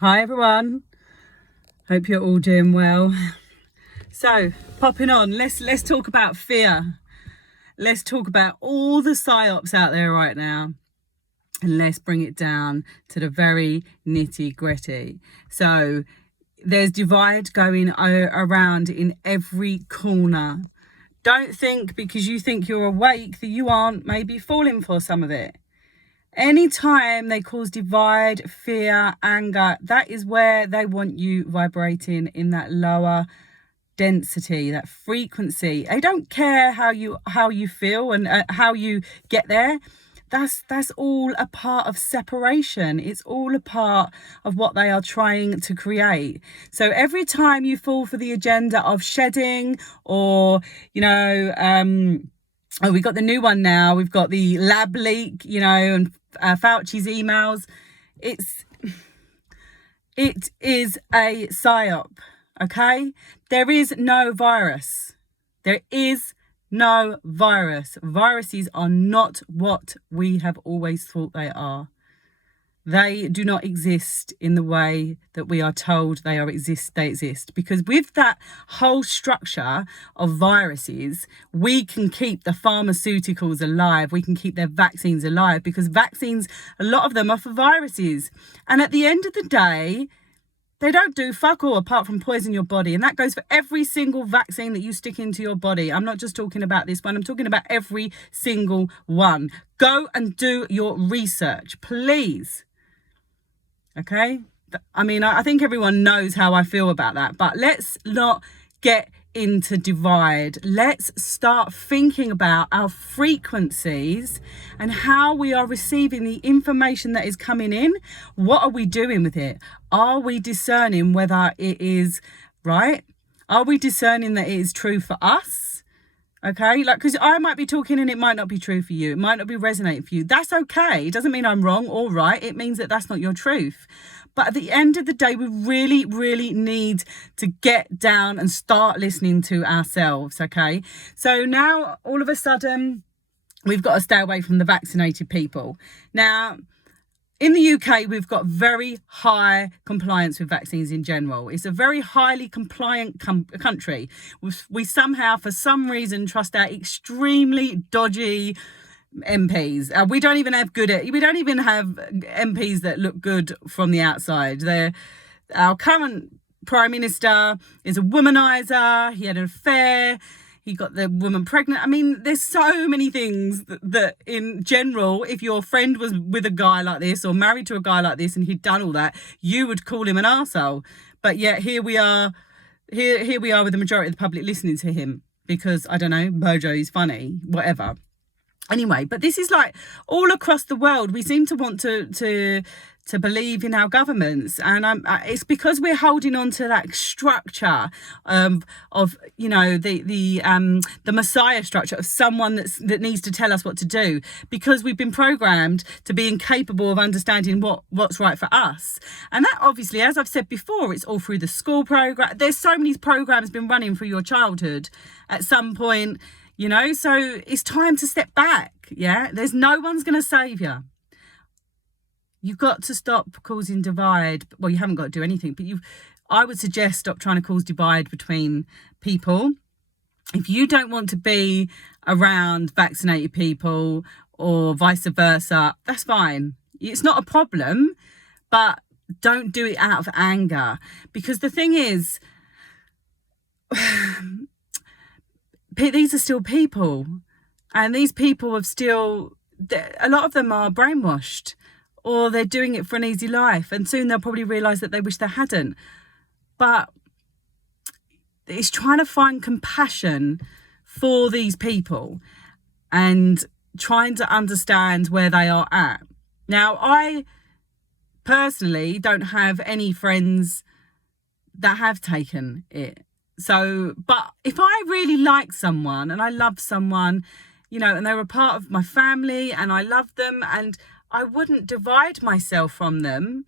Hi everyone. Hope you're all doing well. So, popping on, let's talk about fear. Let's talk about all the psyops out there right now. And let's bring it down to the very nitty gritty. So, there's divide going around in every corner. Don't think because you think you're awake that you aren't maybe falling for some of it. Anytime they cause divide, fear, anger, that is where they want you vibrating in that lower density, that frequency. They don't care how you feel and how you get there. That's all a part of separation. It's all a part of what they are trying to create. So every time you fall for the agenda of shedding or oh, we got the new one now. We've got the lab leak, and Fauci's emails. It is a psyop, okay? There is no virus. There is no virus. Viruses are not what we have always thought they are. They do not exist in the way that we are told they exist. Because with that whole structure of viruses, we can keep the pharmaceuticals alive. We can keep their vaccines alive because vaccines, a lot of them are for viruses. And at the end of the day, they don't do fuck all apart from poison your body. And that goes for every single vaccine that you stick into your body. I'm not just talking about this one. I'm talking about every single one. Go and do your research, please. Okay? I mean, I think everyone knows how I feel about that. But let's not get into divide. Let's start thinking about our frequencies and how we are receiving the information that is coming in. What are we doing with it? Are we discerning whether it is right? Are we discerning that it is true for us? Okay, because I might be talking and it might not be true for you. It might not be resonating for you. That's okay. It doesn't mean I'm wrong or right. It means that that's not your truth. But at the end of the day, we really, really need to get down and start listening to ourselves, okay? So now, all of a sudden, we've got to stay away from the vaccinated people. Now, in the UK, we've got very high compliance with vaccines in general. It's a very highly compliant country. We somehow, for some reason, trust our extremely dodgy MPs. We don't even have MPs that look good from the outside. Our current Prime Minister is a womanizer. He had an affair. He got the woman pregnant. I mean, there's so many things that in general, if your friend was with a guy like this or married to a guy like this and he'd done all that, you would call him an arsehole. But yet here we are with the majority of the public listening to him because, I don't know, Bojo is funny, whatever. Anyway, but this is like all across the world. We seem to want to believe in our governments, and it's because we're holding on to that structure of the Messiah structure of someone that needs to tell us what to do, because we've been programmed to be incapable of understanding what's right for us. And that obviously, as I've said before, it's all through the school program. There's so many programs been running through your childhood at some point. So it's time to step back. Yeah, there's no one's going to save you. You've got to stop causing divide. Well, you haven't got to do anything, but I would suggest stop trying to cause divide between people. If you don't want to be around vaccinated people or vice versa, that's fine. It's not a problem, but don't do it out of anger. Because the thing is, these are still people, and these people have still, a lot of them are brainwashed, or they're doing it for an easy life, and soon they'll probably realise that they wish they hadn't. But it's trying to find compassion for these people and trying to understand where they are at. Now, I personally don't have any friends that have taken it. So, but if I really like someone and I love someone, and they're a part of my family and I love them, and I wouldn't divide myself from them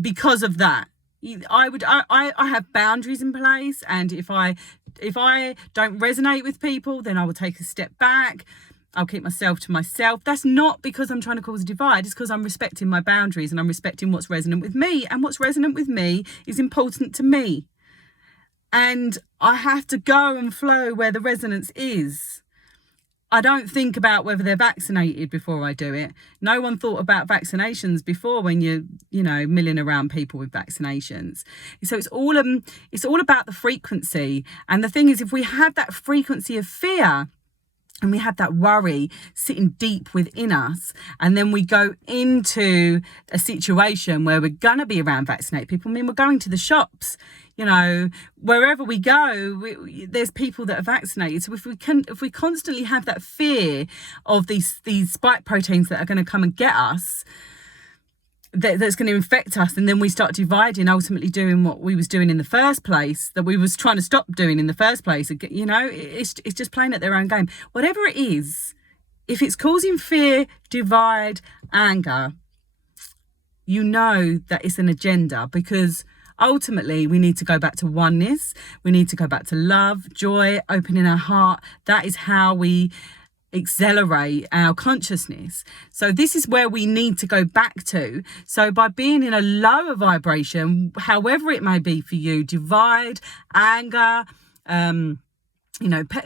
because of that. I have boundaries in place, and if I don't resonate with people, then I will take a step back. I'll keep myself to myself. That's not because I'm trying to cause a divide. It's because I'm respecting my boundaries and I'm respecting what's resonant with me. And what's resonant with me is important to me. And I have to go and flow where the resonance is. I don't think about whether they're vaccinated before I do it. No one thought about vaccinations before when you're, milling around people with vaccinations. So it's all about the frequency. And the thing is, if we have that frequency of fear, and we have that worry sitting deep within us, and then we go into a situation where we're going to be around vaccinated people. I mean, we're going to the shops, wherever we go, there's people that are vaccinated. So if we constantly have that fear of these spike proteins that are going to come and get us, that's going to infect us, and then we start dividing, ultimately doing what we was doing in the first place, that we was trying to stop doing in the first place. It's just playing at their own game. Whatever it is, if it's causing fear, divide, anger, that it's an agenda, because ultimately we need to go back to oneness. We need to go back to love, joy, opening our heart. That is how we accelerate our consciousness. So this is where we need to go back to. So by being in a lower vibration, however it may be for you, divide, anger,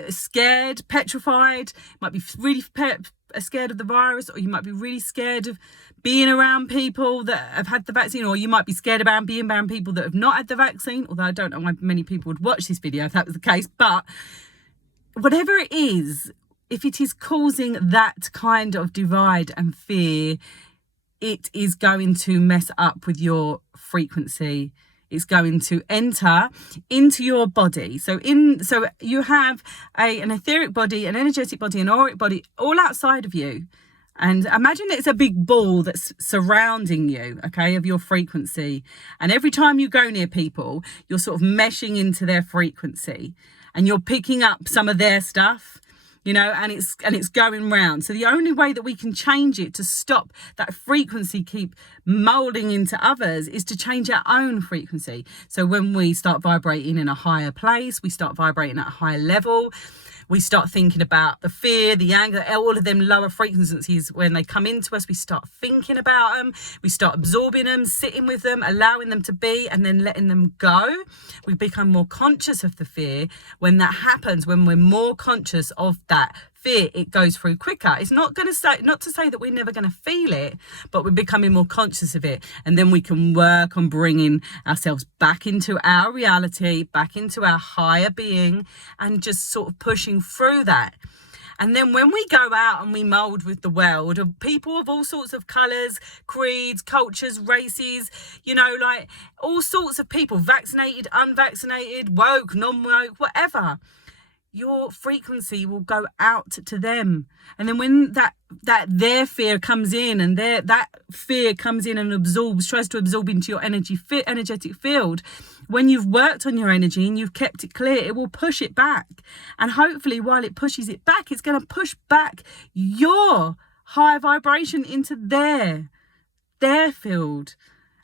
scared, petrified, might be really scared of the virus, or you might be really scared of being around people that have had the vaccine, or you might be scared about being around people that have not had the vaccine, although I don't know why many people would watch this video if that was the case. But whatever it is, if it is causing that kind of divide and fear, it is going to mess up with your frequency. It's going to enter into your body. So you have an etheric body, an energetic body, an auric body, all outside of you. And imagine it's a big ball that's surrounding you, okay, of your frequency. And every time you go near people, you're sort of meshing into their frequency, and you're picking up some of their stuff, and it's going round. So the only way that we can change it to stop that frequency keep molding into others is to change our own frequency. So when we start vibrating in a higher place, we start vibrating at a higher level, we start thinking about the fear, the anger, all of them lower frequencies. When they come into us, we start thinking about them, we start absorbing them, sitting with them, allowing them to be, and then letting them go. We become more conscious of the fear. When that happens, when we're more conscious of that fear, it goes through quicker. It's not to say that we're never going to feel it, but we're becoming more conscious of it, and then we can work on bringing ourselves back into our reality, back into our higher being, and just sort of pushing through that. And then when we go out and we mold with the world of people of all sorts of colours, creeds, cultures, races, all sorts of people, vaccinated, unvaccinated, woke, non-woke, whatever, your frequency will go out to them. And then when that their fear comes in, and that fear comes in and tries to absorb into your energetic field, when you've worked on your energy and you've kept it clear, it will push it back. And hopefully while it pushes it back, it's going to push back your high vibration into their field.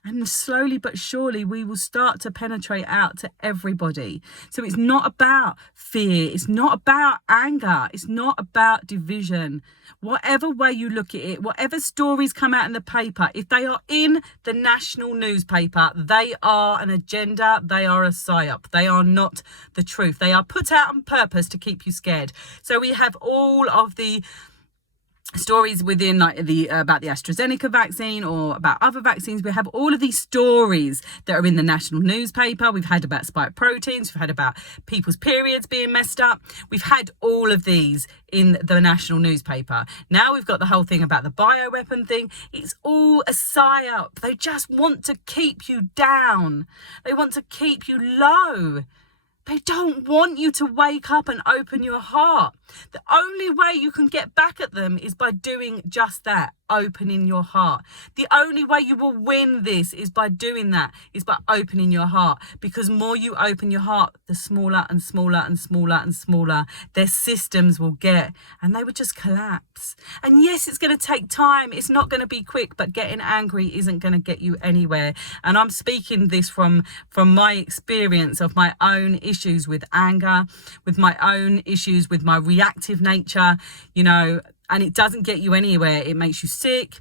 And slowly but surely, we will start to penetrate out to everybody. So it's not about fear. It's not about anger. It's not about division. Whatever way you look at it, whatever stories come out in the paper, if they are in the national newspaper, they are an agenda. They are a psyop. They are not the truth. They are put out on purpose to keep you scared. So we have all of the stories within about the AstraZeneca vaccine or about other vaccines. We have all of these stories that are in the national newspaper. We've had about spike proteins. We've had about people's periods being messed up. We've had all of these in the national newspaper. Now we've got the whole thing about the bioweapon thing. It's all a psyop. They just want to keep you down. They want to keep you low. They don't want you to wake up and open your heart. The only way you can get back at them is by doing just that, opening your heart. The only way you will win this is by doing that, is by opening your heart. Because more you open your heart, the smaller and smaller and smaller and smaller their systems will get, and they would just collapse. And yes, it's going to take time. It's not going to be quick, but getting angry isn't going to get you anywhere. And I'm speaking this from my experience of my own issues with anger, with my own issues with my reactive nature. and it doesn't get you anywhere. It makes you sick.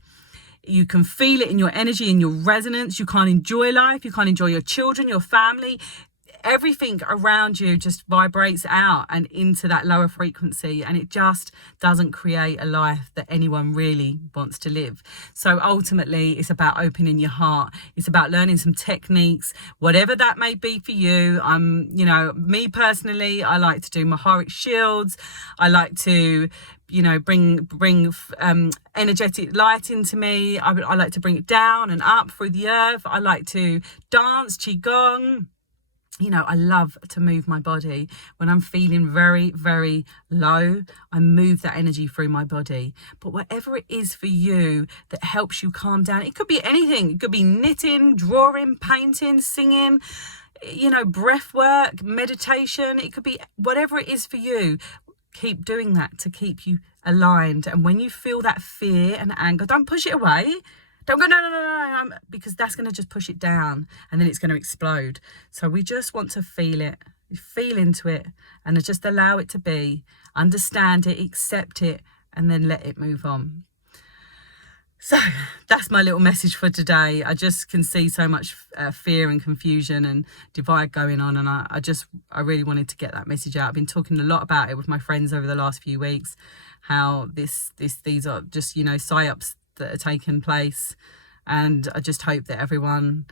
You can feel it in your energy, in your resonance. You can't enjoy life. You can't enjoy your children, your family. Everything around you just vibrates out and into that lower frequency, and it just doesn't create a life that anyone really wants to live. So ultimately, it's about opening your heart. It's about learning some techniques, whatever that may be for you. You know, me personally, I like to do Maharic shields. I like to, you know, bring energetic light into me. I like to bring it down and up through the earth. I like to dance qigong. You know, I love to move my body. When I'm feeling very, very low, I move that energy through my body. But whatever it is for you that helps you calm down, it could be anything. It could be knitting, drawing, painting, singing, you know, breath work, meditation. It could be whatever it is for you. Keep doing that to keep you aligned. And when you feel that fear and anger, don't push it away. Don't go, no, because that's going to just push it down, and then it's going to explode. So we just want to feel it, feel into it, and just allow it to be, understand it, accept it, and then let it move on. So that's my little message for today. I just can see so much fear and confusion and divide going on, and I really wanted to get that message out. I've been talking a lot about it with my friends over the last few weeks, how these are just, you know, psyops that are taking place, and I just hope that everyone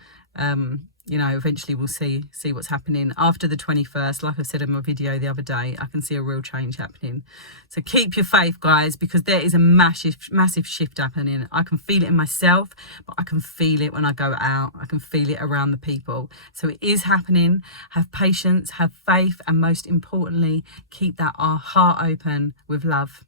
you know, eventually will see what's happening after the 21st. Like I said in my video the other day, I can see a real change happening. So keep your faith, guys, because there is a massive shift happening. I can feel it in myself, but I can feel it when I go out. I can feel it around the people. So it is happening. Have patience, have faith, and most importantly, keep that our heart open with love.